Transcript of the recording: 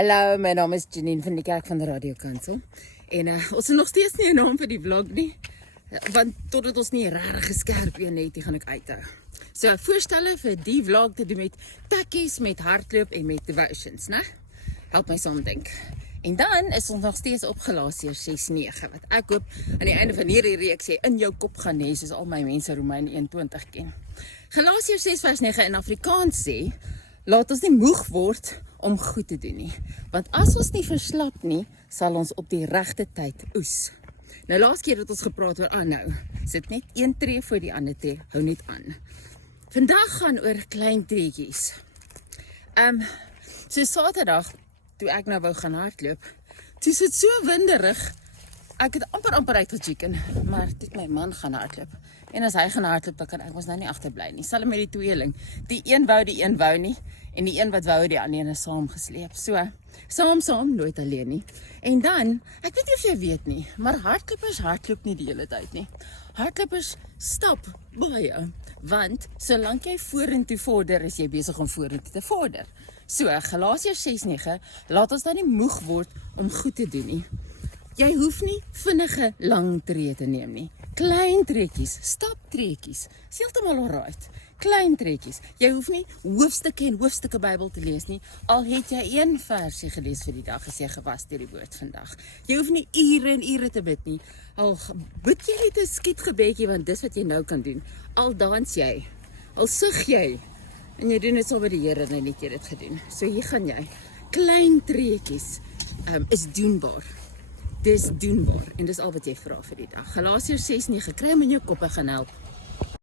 Hallo, my naam is Janine van die Kerk van die Radio Kansel. En ons is nog steeds nie 'n naam vir die vlog nie, want totdat ons nie regtig geskerp een het, die gaan ek uithou. So, voorstelle vir die vlog te doen met takkies, met hardloop en met devotions, né? Help my saam dink. En dan is ons nog steeds op Galasiërs 6:9, wat ek hoop aan die einde van hierdie reeks sê in jou kop gaan hê, soos al my mense Romeine 1:20 ken. Galasiërs 6:9 in Afrikaans sê, laat ons nie moeg word om goed te doen nie, want as ons nie verslap nie, sal ons op die regte tyd oes. Nou laas keer het ons gepraat oor aanhou, sit net een tree voor die ander tree, hou net aan. Vandag gaan oor klein treetjies. So Saterdag, toe ek nou wou gaan hardloop, toe is dit so winderig, ek het amper uitgechicken, maar toe het my man gaan hardloop. En as hy gaan hardloop, dan kan ek ons nou nie agterbly nie. Sal met die tweeling. Die een wou nie, en die een wat wou die ander is saamgesleep. So, saam, nooit alleen nie. En dan, ek weet nie of jy weet nie, maar hardlopers hardloop nie die hele tyd nie. Hardlopers stap baie, want solank jy vorentoe vorder, is jy besig om vorentoe te vorder. So, Galasiërs 6:9, laat ons dan nie moeg word om goed te doen nie. Jy hoef nie vinnige lang tree te neem nie. Klein treetjies, staptreetjies, is heeltemal alright. Klein treetjies. Jy hoef nie hoofstukke en hoofstukke Bybel te lees nie, al het jy een versie gelees vir die dag, as jy gewas deur die woord vandag. Jy hoef nie ure en ure te bid nie, al bid jy net 'n skietgebedjie, want dis wat jy nou kan doen. Al dans jy, al sug jy, en jy doen dit saam met die Here en net jy dit gedoen. So hier gaan jy. Klein treetjies is doenbaar. Dis doenbaar en dis al wat jy vra vir die dag. Galasiërs 6:9, kry hom in jou kop en gaan help.